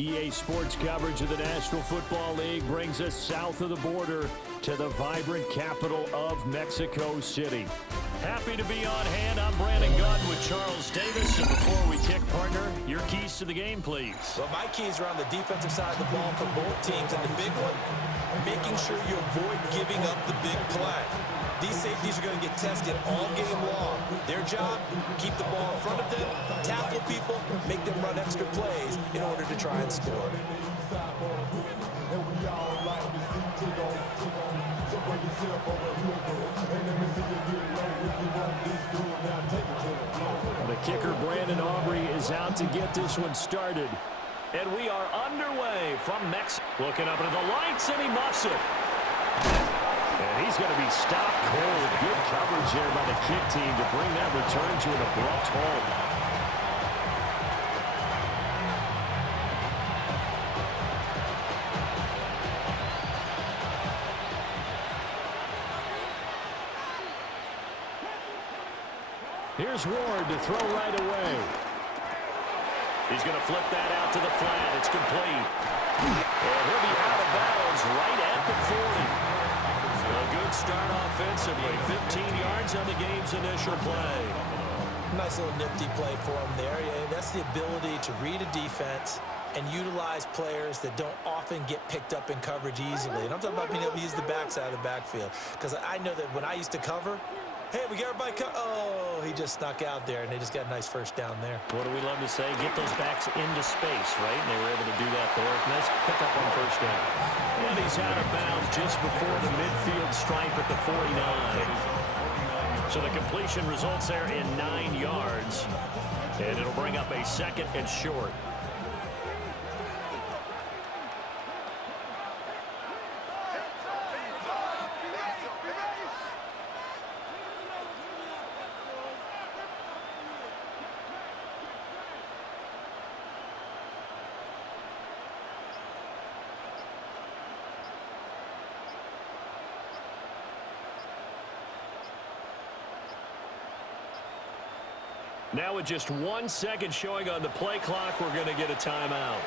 EA Sports coverage of the National Football League brings us south of the border to the vibrant capital of Mexico City. Happy to be on hand. I'm Brandon Gunn with Charles Davis. And before we kick, partner, your keys to the game, please. Well, my keys are on the defensive side of the ball for both teams. And the big one, making sure you avoid giving up the big play. These safeties are going to get tested all game long. Their job, keep the ball in front of them, tackle people, make them run extra plays in order to try and score. The kicker, Brandon Aubrey, is out to get this one started. And we are underway from Mexico. Looking up into the lights, and he muffs it. And he's going to be stopped cold. Good coverage there by the kick team to bring that return to an abrupt halt. Here's Ward to throw right away. He's going to flip that out to the flat. It's complete. And he'll be out of bounds right at the 40. A good start offensively. 15 yards on the game's initial play. Nice little nifty play for him there. Yeah, that's the ability to read a defense and utilize players that don't often get picked up in coverage easily. And I'm talking about being able to use the backside of the backfield. Because I know that when I used to cover, hey, we got everybody oh, he just snuck out there, and they just got a nice first down there. What do we love to say? Get those backs into space, right? And they were able to do that there. Nice pickup on first down. And he's out of bounds just before the midfield stripe at the 49. So the completion results there in 9 yards. And it'll bring up a second and short. Now with just 1 second showing on the play clock, we're going to get a timeout.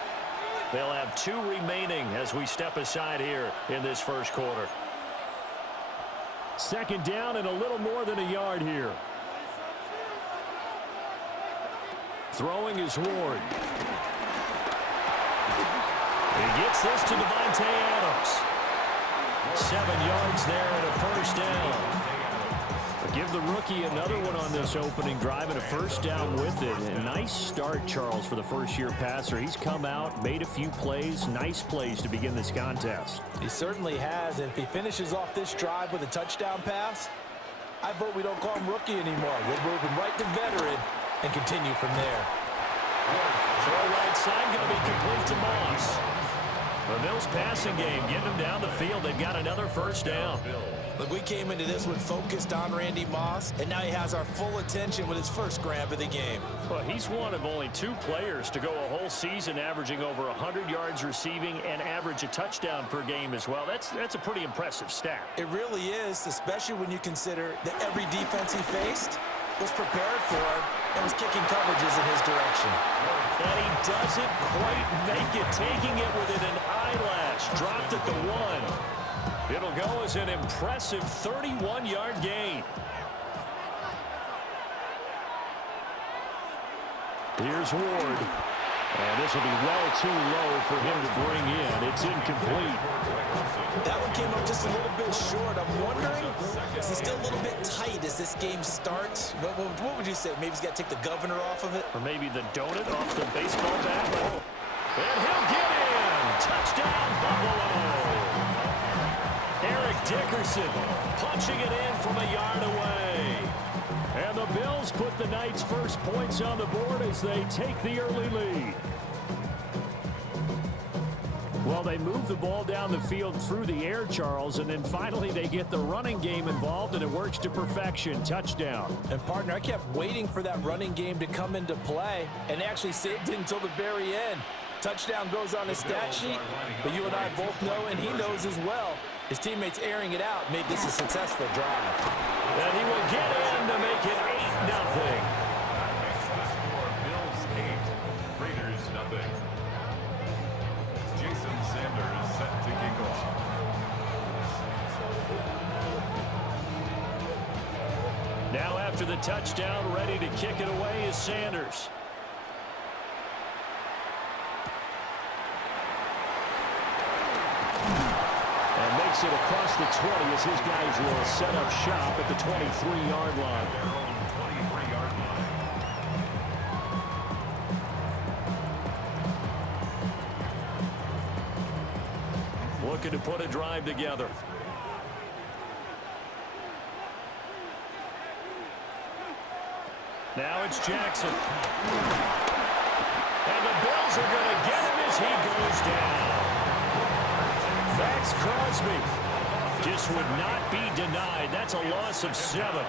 They'll have 2 remaining as we step aside here in this first quarter. Second down and a little more than a yard here. Throwing is Ward. He gets this to Devontae Adams. 7 yards there and a first down. Give the rookie another one on this opening drive and a first down with it. A nice start, Charles, for the first-year passer. He's come out, made a few plays, nice plays to begin this contest. He certainly has, and if he finishes off this drive with a touchdown pass, I vote we don't call him rookie anymore. We'll move him right to veteran and continue from there. Throw right side going to be complete to Moss. The Bills passing game, getting him down the field. They've got another first down. Look, we came into this one focused on Randy Moss, and now he has our full attention with his first grab of the game. Well, he's one of only 2 players to go a whole season averaging over 100 yards receiving and average a touchdown per game as well. That's a pretty impressive stat. It really is, especially when you consider that every defense he faced was prepared for him and was kicking coverages in his direction. And he doesn't quite make it, taking it within an eyelash. Dropped at the 1. It'll go as an impressive 31-yard gain. Here's Ward. And this will be well too low for him to bring in. It's incomplete. That one came up just a little bit short. I'm wondering, is he still a little bit tight as this game starts? What would you say? Maybe he's got to take the governor off of it? Or maybe the donut off the baseball bat? And he'll get in. Touchdown, Buffalo. Eric Dickerson punching it in from a yard away. And the Bills put the Knights' first points on the board as they take the early lead. Well, they move the ball down the field through the air, Charles, and then finally they get the running game involved, and it works to perfection. Touchdown. And, partner, I kept waiting for that running game to come into play, and actually saved it until the very end. Touchdown goes on his stat sheet, but you and I both know, and he knows as well, his teammates airing it out made this a successful drive. And he will get in to make it 8-0. after the touchdown, ready to kick it away is Sanders. And makes it across the 20 as his guys will set up shop at the 23-yard line. Looking to put a drive together. Now it's Jackson. And the Bills are going to get him as he goes down. Max Crosby just would not be denied. That's a loss of 7.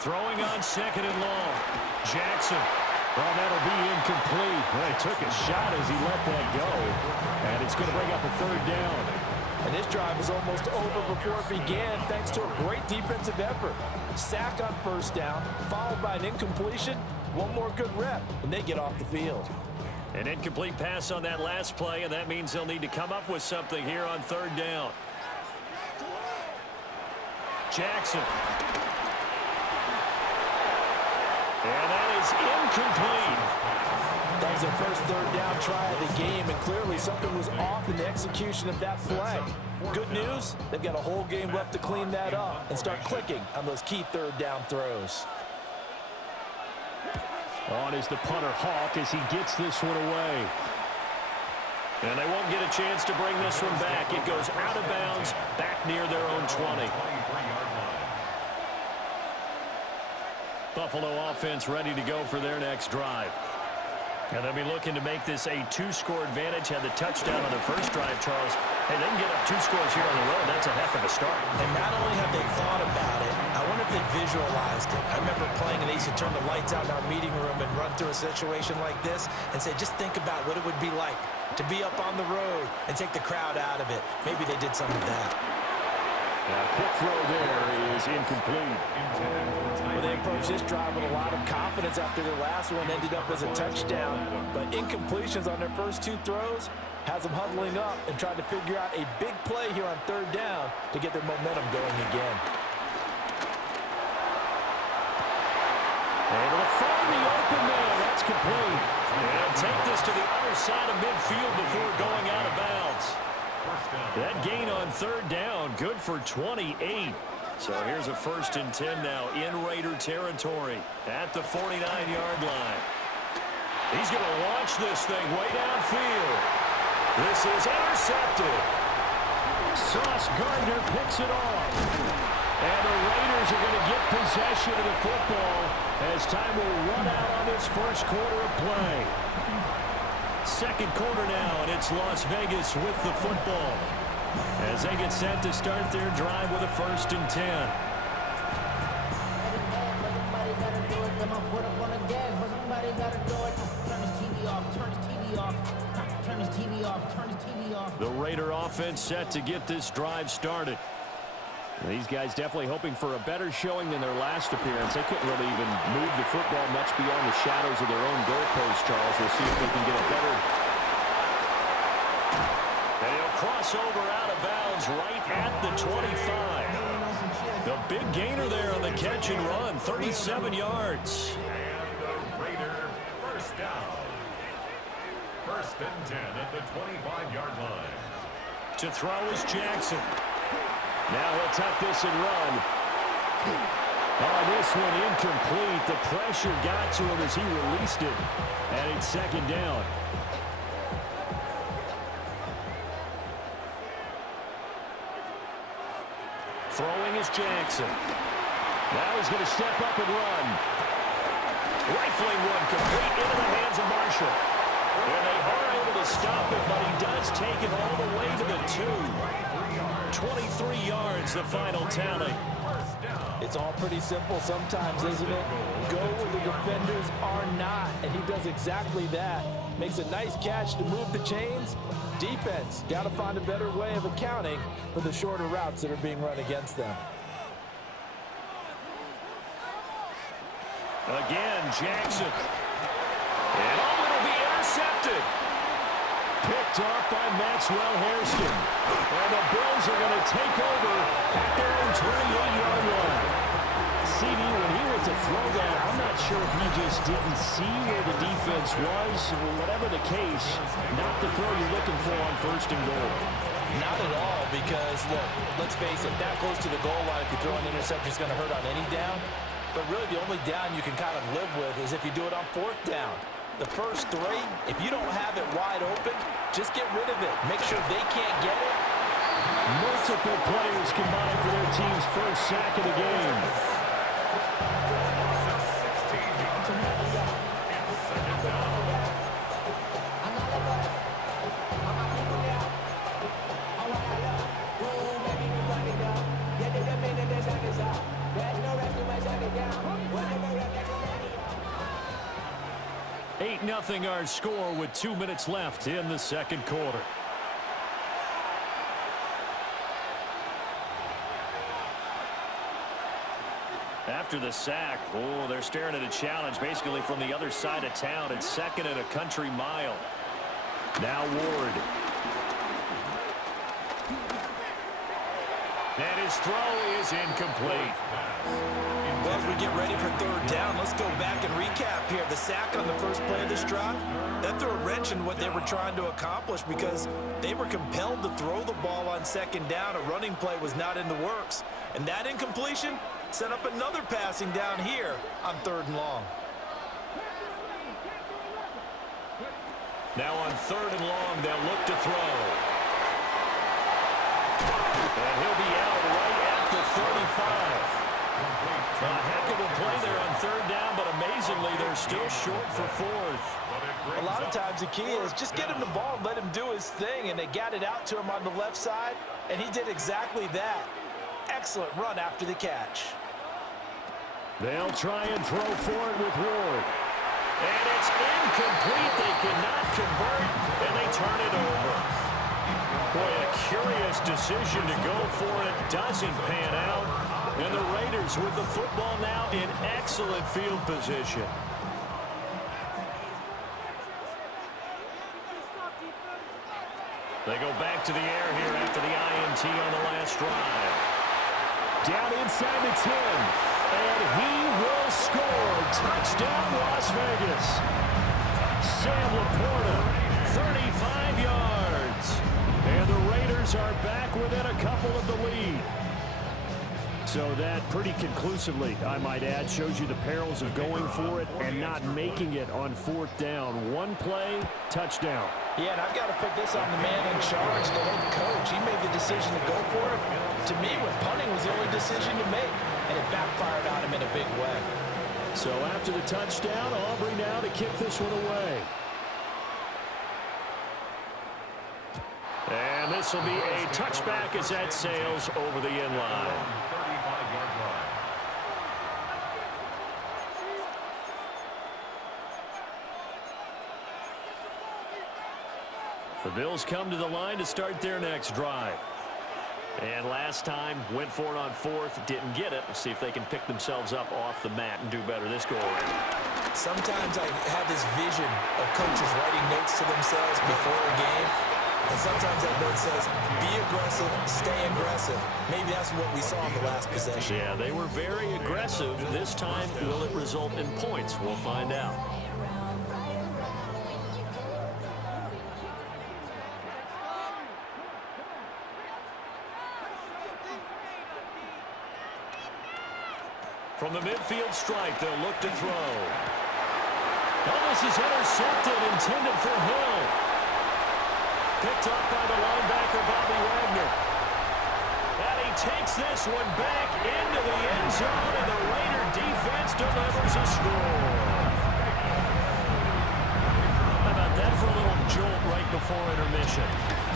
Throwing on 2nd and long. Jackson. Well, that'll be incomplete. Well, he took a shot as he let that go. And it's going to bring up a 3rd down. And this drive was almost over before it began thanks to a great defensive effort. Sack on 1st down, followed by an incompletion. One more good rep, and they get off the field. An incomplete pass on that last play, and that means they'll need to come up with something here on 3rd down. Jackson. And that is incomplete. That was their first 3rd down try of the game, and clearly something was off in the execution of that play. Good news, they've got a whole game left to clean that up and start clicking on those key 3rd down throws. On is the punter Hawk as he gets this one away. And they won't get a chance to bring this one back. It goes out of bounds, back near their own 20. Buffalo offense ready to go for their next drive. And they'll be looking to make this a 2-score advantage. Had the touchdown on the first drive, Charles. Hey, they can get up 2 scores here on the road. That's a heck of a start. And not only have they thought about it, I wonder if they visualized it. I remember playing and they used to turn the lights out in our meeting room and run through a situation like this and say, just think about what it would be like to be up on the road and take the crowd out of it. Maybe they did some of that. Now, quick throw there is incomplete. Well, they approached this drive with a lot of confidence after their last one ended up as a touchdown. But incompletions on their first 2 throws has them huddling up and trying to figure out a big play here on 3rd down to get their momentum going again. Able to find the open man. That's complete. And take this to the other side of midfield before going out of bounds. That gain on 3rd down, good for 28. So here's a 1st and 10 now in Raider territory at the 49-yard line. He's going to launch this thing way downfield. This is intercepted. Sauce Gardner picks it off. And the Raiders are going to get possession of the football as time will run out on this first quarter of play. 2nd quarter now, and it's Las Vegas with the football as they get set to start their drive with a 1st and 10. The Raider offense set to get this drive started. These guys definitely hoping for a better showing than their last appearance. They couldn't really even move the football much beyond the shadows of their own goalpost, Charles. We'll see if they can get a better. And he'll cross over out of bounds right at the 25. The big gainer there on the catch and run, 37 yards. And the Raider 1st down. 1st and 10 at the 25-yard line. To throw is Jackson. Now he'll tuck this and run. Oh, this one incomplete. The pressure got to him as he released it. And it's 2nd down. Throwing is Jackson. Now he's going to step up and run. Rifling one complete into the hands of Marshall. And they are able to stop it, but he does take it all the way to the 2. 23 yards, the final tally. down. It's all pretty simple sometimes, isn't it? Go where the defenders are not, and he does exactly that. Makes a nice catch to move the chains. Defense, got to find a better way of accounting for the shorter routes that are being run against them. Again, Jackson. And it'll be intercepted. Picked off by Maxwell Hairston. And the Bills are going to take over at their own 28-yard line. CD, when he went to throw that, I'm not sure if he just didn't see where the defense was. Whatever the case, not the throw you're looking for on 1st and goal. Not at all, because, look, let's face it, that close to the goal line, if you throw an interception, is going to hurt on any down. But really, the only down you can kind of live with is if you do it on 4th down. The first 3, if you don't have it wide open, just get rid of it. Make sure they can't get it. Multiple players combined for their team's first sack of the game. 16 yards and 2nd down. Nothing our score with 2 minutes left in the 2nd quarter. After the sack, they're staring at a challenge basically from the other side of town. It's 2nd and a country mile. Now Ward. And his throw is incomplete. Well, as we get ready for 3rd down, let's go back and recap here. The sack on the first play of this drive, that threw a wrench in what they were trying to accomplish because they were compelled to throw the ball on 2nd down. A running play was not in the works. And that incompletion set up another passing down here on 3rd and long. Now on 3rd and long, they'll look to throw. And he'll be out right at the 35. A heck of a play there on 3rd down, but amazingly, they're still short for 4th. A lot of times the key is just get him the ball and let him do his thing, and they got it out to him on the left side, and he did exactly that. Excellent run after the catch. They'll try and throw for it with Ward. And it's incomplete. They cannot convert, and they turn it over. Boy, a curious decision to go for it. Doesn't pan out. And the Raiders with the football now in excellent field position. They go back to the air here after the INT on the last drive. Down inside the 10. And he will score. Touchdown, Las Vegas. Sam Laporta, 35 yards. And the Raiders are back within a couple of the lead. So that pretty conclusively, I might add, shows you the perils of going for it and not making it on 4th down. One play, touchdown. Yeah, and I've got to put this on the man in charge, the head coach. He made the decision to go for it. To me, when punting was the only decision to make, and it backfired on him in a big way. So after the touchdown, Aubrey now to kick this one away. And this will be a touchback as that sails over the end line. 35-yard line. The Bills come to the line to start their next drive. And last time, went for it on 4th, didn't get it. We'll see if they can pick themselves up off the mat and do better this go around. Sometimes I have this vision of coaches writing notes to themselves before a game. And sometimes that note says, be aggressive, stay aggressive. Maybe that's what we saw in the last possession. Yeah, they were very aggressive. This time, will it result in points? We'll find out. From the midfield stripe, they'll look to throw. Oh, this is intercepted, intended for Hill. Picked up by the linebacker, Bobby Wagner. And he takes this one back into the end zone, and the Raider defense delivers a score. How about that for a little jolt right before intermission?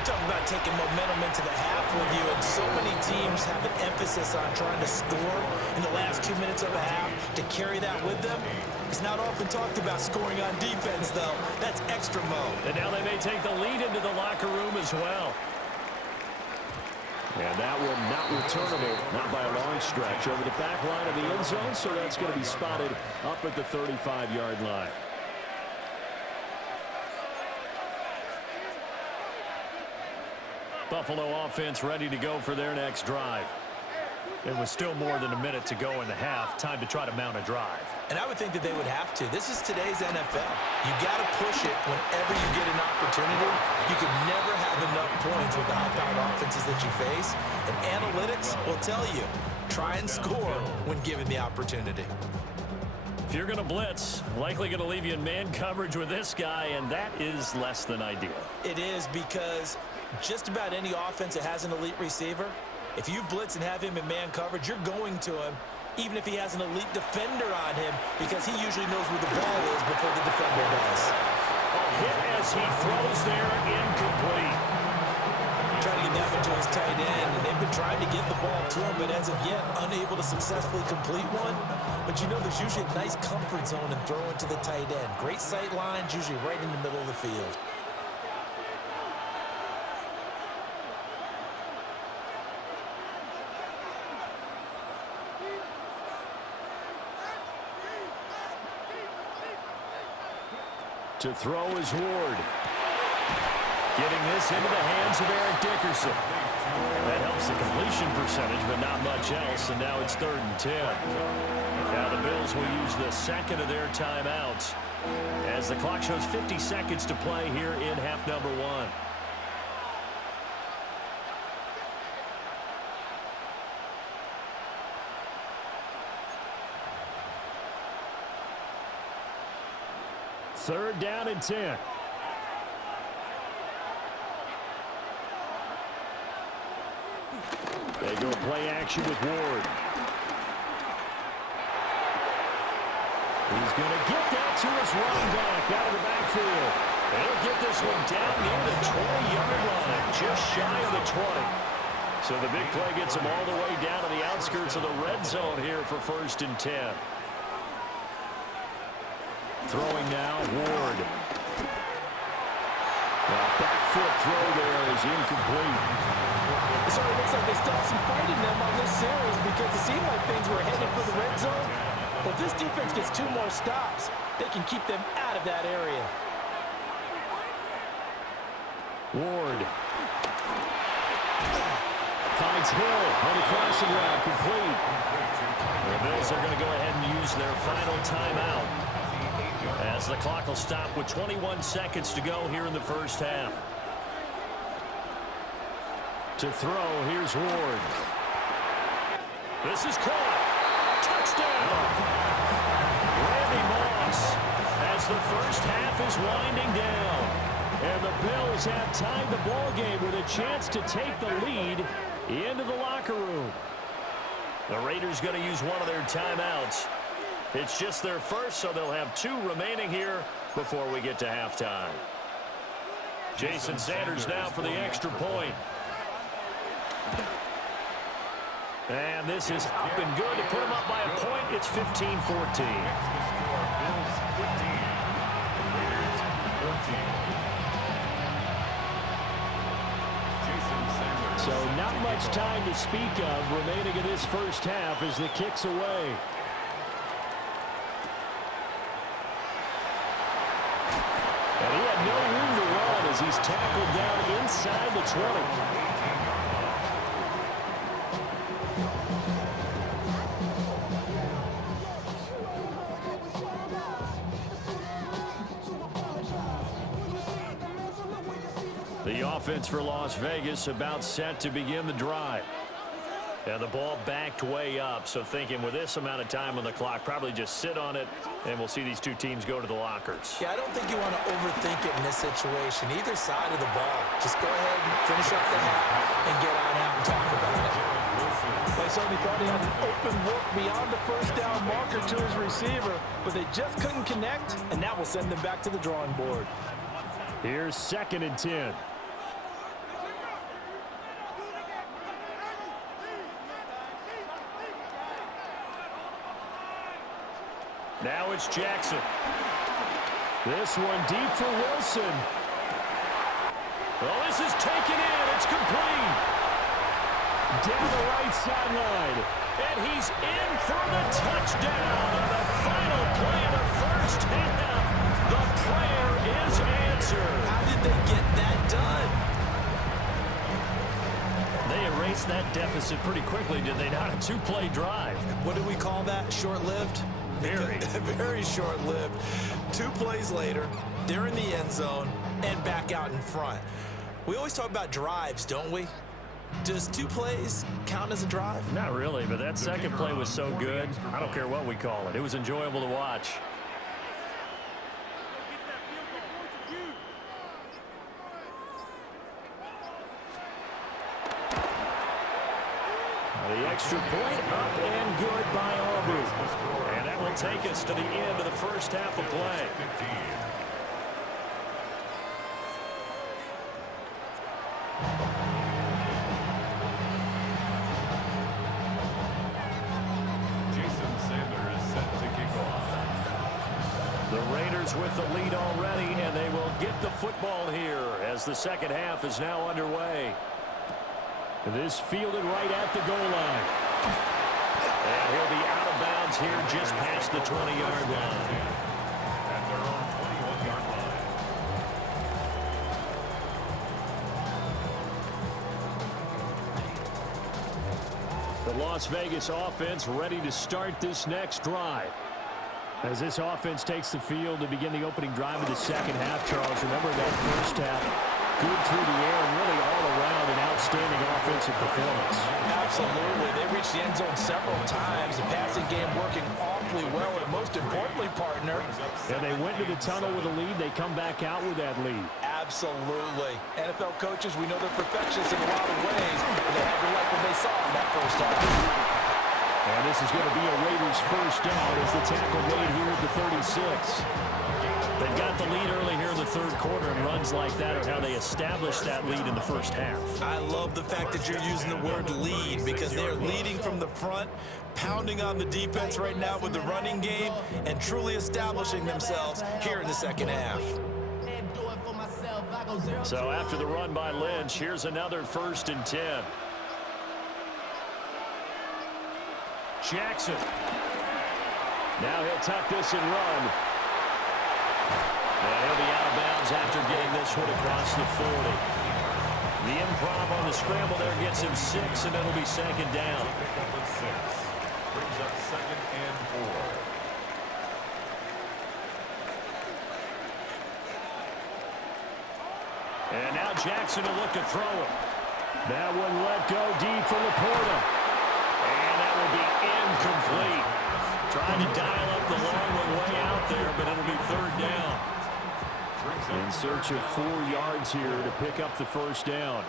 talk about taking momentum into the half with you, and so many teams have an emphasis on trying to score in the last 2 minutes of a half to carry that with them. It's not often talked about scoring on defense, though. That's extra mode. And now they may take the lead into the locker room as well. And that one not returnable, not by a long stretch, over the back line of the end zone, so that's going to be spotted up at the 35-yard line. Buffalo offense ready to go for their next drive. It was still more than a minute to go in the half. Time to try to mount a drive. And I would think that they would have to. This is today's NFL. You got to push it whenever you get an opportunity. You can never have enough points with the high-powered offenses that you face. And analytics will tell you, try and score when given the opportunity. If you're going to blitz, likely going to leave you in man coverage with this guy, and that is less than ideal. It is, because just about any offense that has an elite receiver, if you blitz and have him in man coverage, you're going to him, even if he has an elite defender on him, because he usually knows where the ball is before the defender does. A hit as he throws there, incomplete. Trying to get that one to his tight end, and they've been trying to get the ball to him, but as of yet, unable to successfully complete one. But you know, there's usually a nice comfort zone in throwing to the tight end. Great sight lines, usually right in the middle of the field. To throw is Ward. Getting this into the hands of Eric Dickerson. That helps the completion percentage, but not much else, and now it's 3rd and 10. Now the Bills will use the second of their timeouts as the clock shows 50 seconds to play here in half number 1. Third down and 10. They go play action with Ward. He's going to get that to his running back out of the backfield. They'll get this one down near the 20-yard line, just shy of the 20. So the big play gets him all the way down to the outskirts of the red zone here for 1st and 10. Throwing now, Ward. The back foot throw there is incomplete. It sort of looks like they still have some fight in them on this series, because it seemed like things were headed for the red zone. But if this defense gets 2 more stops, they can keep them out of that area. Ward. Finds Hill on the crossing route, complete. The Bills are going to go ahead and use their final timeout, as the clock will stop with 21 seconds to go here in the first half. To throw, here's Ward. This is caught. Touchdown! Randy Moss, as the first half is winding down. And the Bills have tied the ball game with a chance to take the lead into the locker room. The Raiders going to use one of their timeouts. It's just their first, so they'll have 2 remaining here before we get to halftime. Jason Sanders now for the extra point. And this is up and good to put them up by a point. It's 15-14. So not much time to speak of remaining in this first half as the kick's away. And he had no room to run as he's tackled down inside the 20. The offense for Las Vegas about set to begin the drive. And the ball backed way up, so thinking with this amount of time on the clock, probably just sit on it, and we'll see these 2 teams go to the lockers. Yeah, I don't think you want to overthink it in this situation. Either side of the ball, just go ahead and finish up the half and get on out and talk about it. They certainly thought he had an open look beyond the first down marker to his receiver, but they just couldn't connect, and that will send them back to the drawing board. Here's 2nd and 10. Now it's Jackson. This one deep for Wilson. Well, this is taken in. It's complete. Down the right sideline. And he's in for the touchdown on the final play of the first half. The prayer is answered. How did they get that done? They erased that deficit pretty quickly, did they not? A two-play drive. What do we call that? Short-lived? Very. Very short-lived. 2 plays later, they're in the end zone and back out in front. We always talk about drives, don't we? Does 2 plays count as a drive? Not really, but that second play was so good. I don't care what we call it. It was enjoyable to watch. The extra point up and good by Aubrey. And that will take us to the end of the first half of play. Jason Sanders set to kick off. The Raiders with the lead already, and they will get the football here as the second half is now underway. This fielded right at the goal line. And he'll be out of bounds here just past the 20-yard line. At their own 21-yard line. The Las Vegas offense ready to start this next drive. As this offense takes the field to begin the opening drive of the second half, Charles, remember that first half, good through the air and really all around an outstanding offensive performance. Absolutely. They reached the end zone several times. The passing game working awfully well, and most importantly, partner. And they went to the tunnel with a lead. They come back out with that lead. Absolutely. NFL coaches, we know they're perfectionists in a lot of ways, but they had to like what they saw in that first half. And this is going to be a Raiders first down as the tackle made here at the 36. They've got the lead early here in the third quarter, and runs like that are how they established that lead in the first half. I love the fact that you're using the word lead because they're leading from the front, pounding on the defense right now with the running game, and truly establishing themselves here in the second half. So after the run by Lynch, here's another 1st and 10. Jackson. Now he'll tuck this and run. And he'll be out of bounds after getting this one across the 40. The improv on the scramble there gets him 6, and it'll be second down. Pick up the 6. Brings up 2nd and 4. And now Jackson will look to throw it. That one let go deep for Laporta. And that will be incomplete. Trying to dial up the long one way out there, but it'll be 3rd down. In search of 4 yards here to pick up the first down.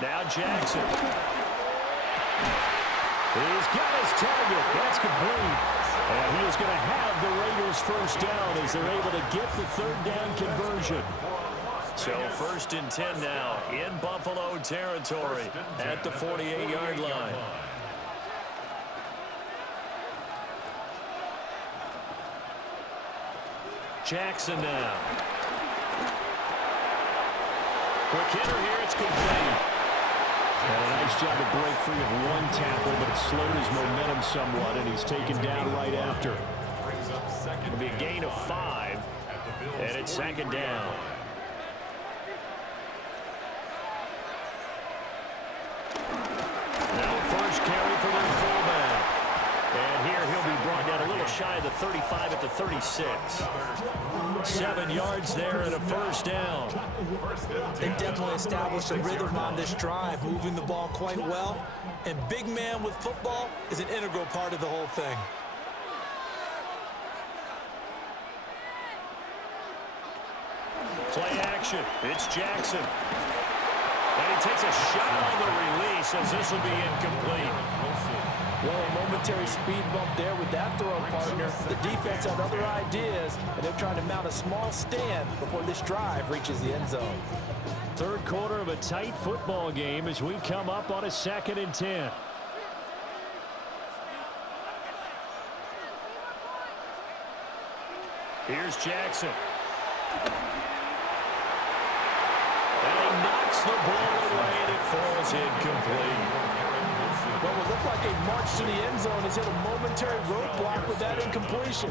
Now Jackson. He's got his target. That's complete. And he is going to have the Raiders first down as they're able to get the 3rd down conversion. So 1st and 10 now in Buffalo territory at the 48-yard line. Jackson now. Quick hitter here. It's complete. And a nice job to break free of one tackle, but it slowed his momentum somewhat, and he's taken down right after. It'll be a gain of 5, and it's 2nd down. Now first carry for their fullback. And here he'll be brought down a little shy of the 35 at the 36. 7 yards there and a first down. They definitely established a rhythm on this drive, moving the ball quite well. And big man with football is an integral part of the whole thing. Play action. It's Jackson. And he takes a shot on the release as this will be incomplete. Well, a momentary speed bump there with that throw, partner. The defense had other ideas, and they're trying to mount a small stand before this drive reaches the end zone. Third quarter of a tight football game as we come up on a 2nd and 10. Here's Jackson. And he knocks the ball away, and it falls incomplete. What would look like a march to the end zone has hit a momentary roadblock with that incompletion.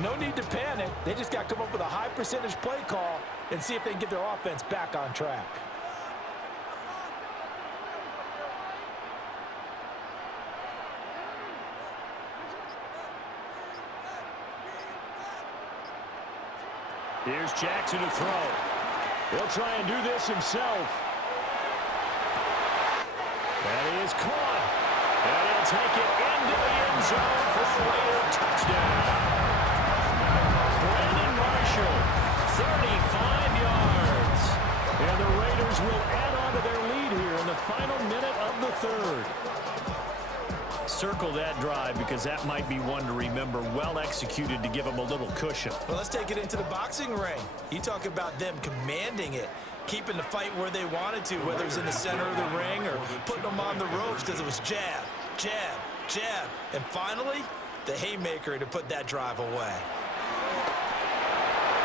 No need to panic. They just got to come up with a high percentage play call and see if they can get their offense back on track. Here's Jackson to throw. He'll try and do this himself. And he is caught. And he'll take it into the end zone for a Raider touchdown. Brandon Marshall, 35 yards. And the Raiders will add on to their lead here in the final minute of the third. Circle that drive because that might be one to remember. Well executed to give them a little cushion. Well, let's take it into the boxing ring. You talk about them commanding it, keeping the fight where they wanted to, whether it was in the center of the ring or putting them on the ropes because it was jab, jab, jab. And finally, the haymaker to put that drive away.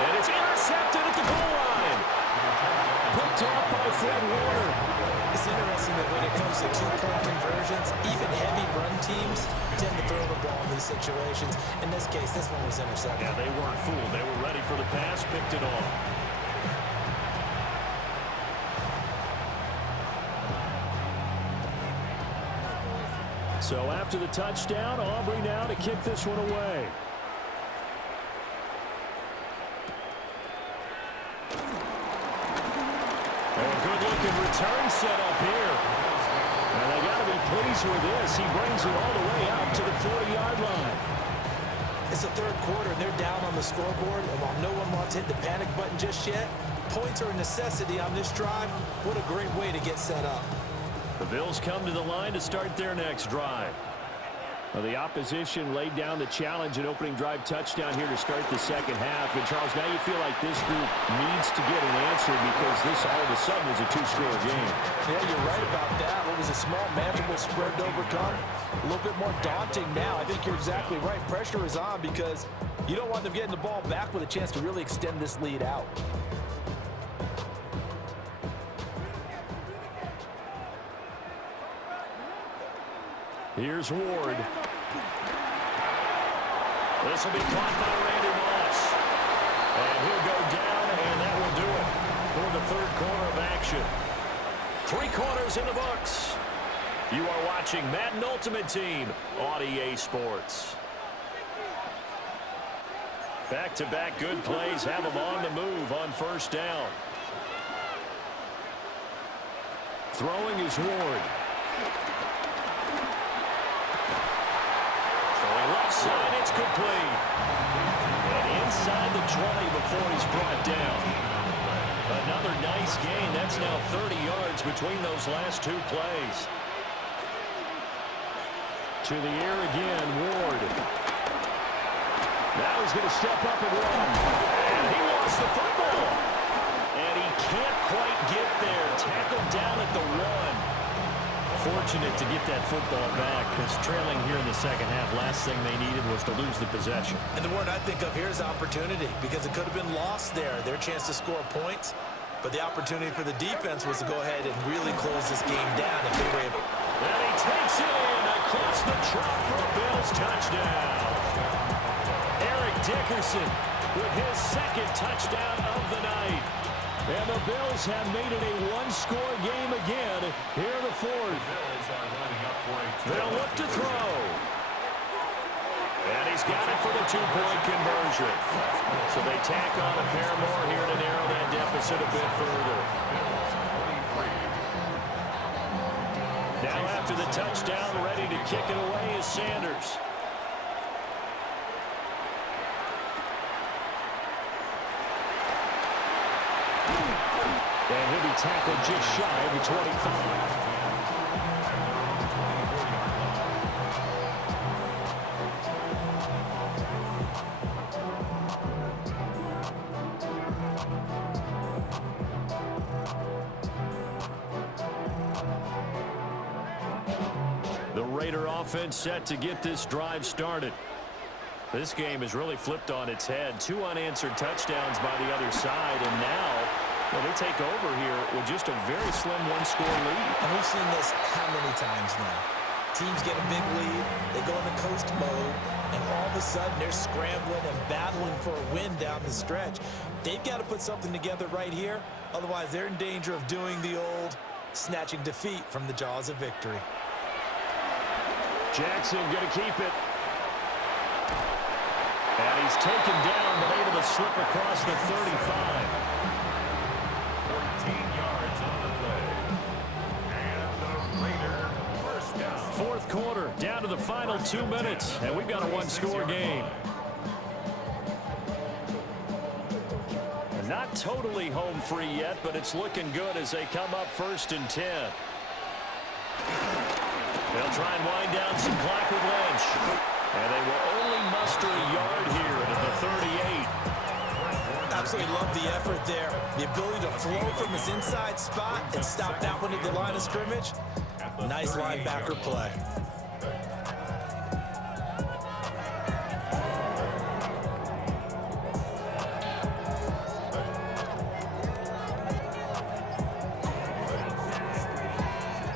And it's intercepted at the goal line. Picked off by Fred Warner. It's interesting that when it comes to two-point conversions, even heavy run teams tend to throw the ball in these situations. In this case, this one was intercepted. Yeah, they weren't fooled. They were ready for the pass, picked it off. So after the touchdown, Aubrey now to kick this one away. A good-looking return set up here. And they got to be pleased with this. He brings it all the way up to the 40-yard line. It's the third quarter, and they're down on the scoreboard. And while no one wants to hit the panic button just yet, points are a necessity on this drive. What a great way to get set up. The Bills come to the line to start their next drive. Well, the opposition laid down the challenge and opening drive touchdown here to start the second half. And, Charles, now you feel like this group needs to get an answer because this all of a sudden is a two-score game. Yeah, you're right about that. What was a small, manageable spread to overcome? A little bit more daunting now. I think you're exactly right. Pressure is on because you don't want them getting the ball back with a chance to really extend this lead out. Here's Ward. This will be caught by Randy Moss. And he'll go down, and that will do it for the third quarter of action. 3 quarters in the books. You are watching Madden Ultimate Team on EA Sports. Back-to-back good plays have them on the move on first down. Throwing is Ward. Left side, it's complete. And inside the 20 before he's brought down. Another nice gain. That's now 30 yards between those last 2 plays. To the air again, Ward. Now he's going to step up and run. And he lost the football. And he can't quite get there. Tackled down at the 1. Fortunate to get that football back because trailing here in the second half, last thing they needed was to lose the possession. And the word I think of here is opportunity because it could have been lost there, their chance to score points. But the opportunity for the defense was to go ahead and really close this game down if they were able. And he takes it in across the trot for a Bills touchdown. Eric Dickerson with his second touchdown of the night. And the Bills have made it a one-score game again here in the fourth. They'll look to throw. And he's got it for the two-point conversion. So they tack on a pair more here to narrow that deficit a bit further. Now after the touchdown, ready to kick it away is Sanders. And he'll be tackled just shy of the 25. The Raider offense set to get this drive started. This game has really flipped on its head. 2 unanswered touchdowns by the other side, and now they take over here with just a very slim one-score lead. And we've seen this how many times now? Teams get a big lead, they go into coast mode, and all of a sudden they're scrambling and battling for a win down the stretch. They've got to put something together right here, otherwise they're in danger of doing the old snatching defeat from the jaws of victory. Jackson going to keep it. And he's taken down, but able to slip across the 35. 14 yards on the play. And the Raider first down. Fourth quarter, down to the final 2 minutes, and we've got a one-score game. Not totally home free yet, but it's looking good as they come up 1st and 10. They'll try and wind down some clock with Lynch. And they will only muster a yard here at the 38. Absolutely love the effort there. The ability to flow from his inside spot and stop that one at the line of scrimmage. Nice linebacker play.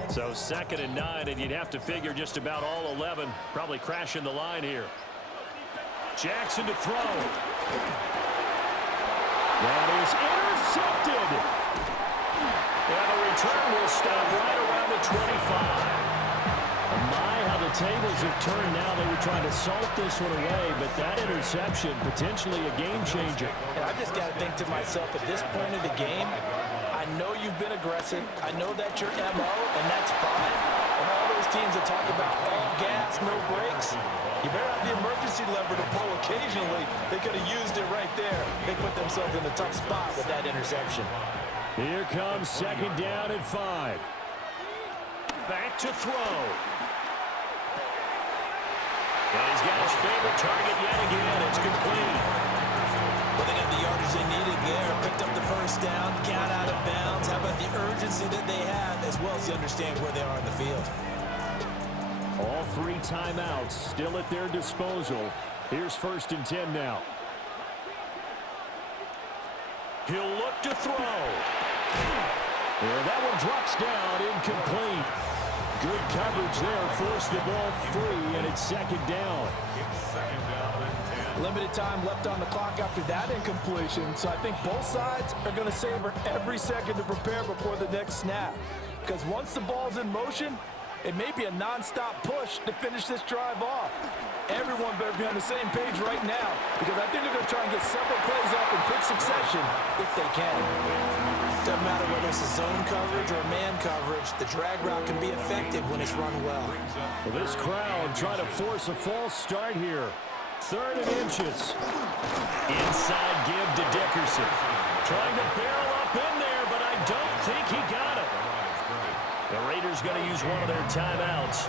So 2nd and 9, and you'd have to figure just about all 11 probably crashing the line here. Jackson to throw. That is intercepted. And the return will stop right around the 25. My, how the tables have turned now. They were trying to salt this one away, but that interception, potentially a game changer. And I just got to think to myself, at this point of the game, I know you've been aggressive. I know that's your MO, and that's fine. And all those teams that talk about all gas, no brakes, you better have the emergency lever to pull occasionally. They could have used it right there. They put themselves in a tough spot with that interception. Here comes 2nd down and 5. Back to throw. And he's got his favorite target yet again. It's complete. Well, they got the yardage they needed there. Picked up the first down, got out of bounds. How about the urgency that they have, as well as they understand where they are in the field? All 3 timeouts still at their disposal. Here's 1st and 10 now. He'll look to throw. And that one drops down, incomplete. Good coverage there, forced the ball free, and it's 2nd down. It's 2nd down and 10. Limited time left on the clock after that incompletion, so I think both sides are going to savor every second to prepare before the next snap. Because once the ball's in motion, it may be a non-stop push to finish this drive off. Everyone better be on the same page right now, because I think they're going to try and get several plays off in quick succession if they can. Doesn't matter whether it's a zone coverage or man coverage, the drag route can be effective when it's run well. Well, this crowd trying to force a false start here. 3rd and inches. Inside give to Dickerson. Trying to barrel up in there, but I don't think he got it. The Raiders going to use one of their timeouts.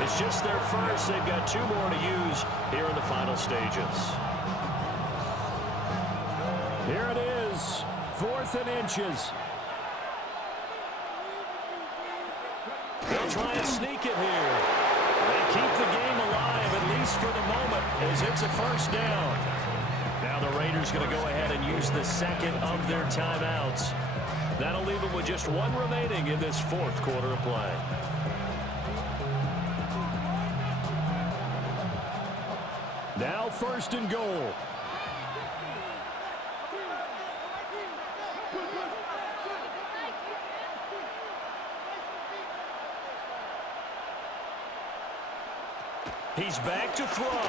It's just their first. They've got 2 more to use here in the final stages. Here it is. 4th and inches. They'll try and sneak it here. They keep the game alive, at least for the moment, as it's a 1st down. Now the Raiders going to go ahead and use the 2nd of their timeouts. That'll leave them with just 1 remaining in this 4th quarter of play. Now 1st and goal. He's back to throw. And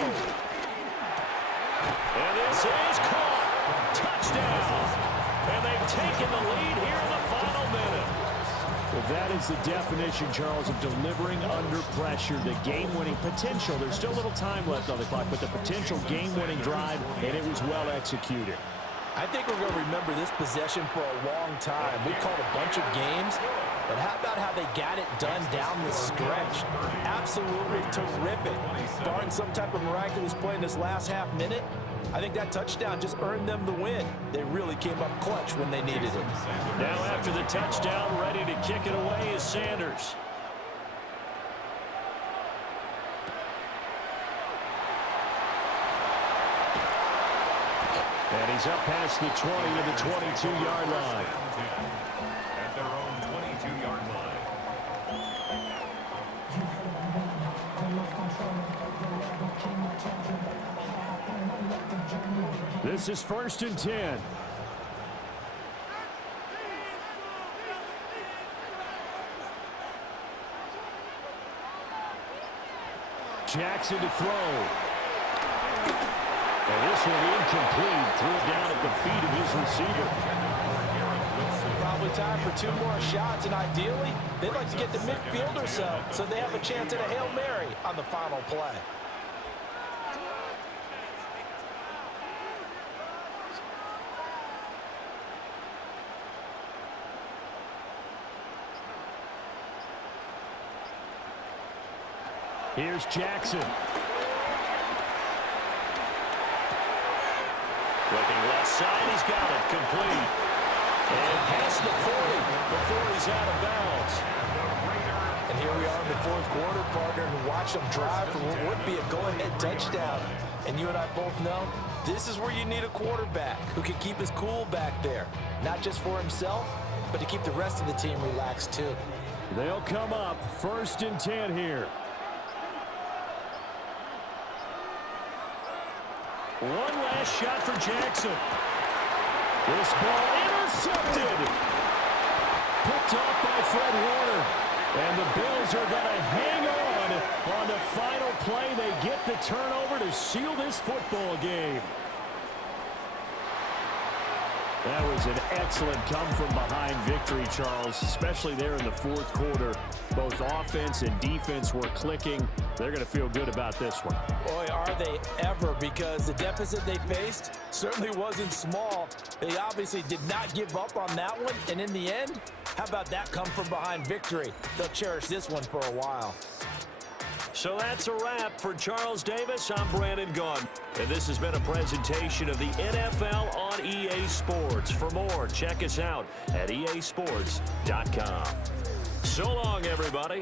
this is caught. Touchdown. And they've taken the lead here in the final minute. Well, that is the definition, Charles, of delivering under pressure. The game-winning potential. There's still a little time left on the clock, but the potential game-winning drive, and it was well executed. I think we're going to remember this possession for a long time. We called a bunch of games, but how about how they got it done down the stretch? Absolutely terrific. Barring some type of miraculous play in this last half minute, I think that touchdown just earned them the win. They really came up clutch when they needed it. Now after the touchdown, ready to kick it away is Sanders. And he's up past the 20 to the 22-yard line. At their own 22-yard line. This is 1st and 10. Jackson to throw. And this one incomplete. Threw it down at the feet of his receiver. Probably time for 2 more shots, and ideally, they'd like to get to midfield or so they have a chance at a Hail Mary on the final play. Here's Jackson. Looking left side, he's got it, complete. And past the 40 before he's out of bounds. And here we are in the 4th quarter, partner, and watch them drive for what would be a go-ahead touchdown. And you and I both know this is where you need a quarterback who can keep his cool back there. Not just for himself, but to keep the rest of the team relaxed too. They'll come up 1st and 10 here. One last shot for Jackson. This ball intercepted. Picked off by Fred Warner. And the Bills are going to hang on the final play. They get the turnover to seal this football game. That was an excellent come-from-behind victory, Charles, especially there in the 4th quarter. Both offense and defense were clicking. They're going to feel good about this one. Boy, are they ever, because the deficit they faced certainly wasn't small. They obviously did not give up on that one, and in the end, how about that come-from-behind victory? They'll cherish this one for a while. So that's a wrap for Charles Davis. I'm Brandon Gunn, and this has been a presentation of the NFL on EA Sports. For more, check us out at easports.com. So long, everybody.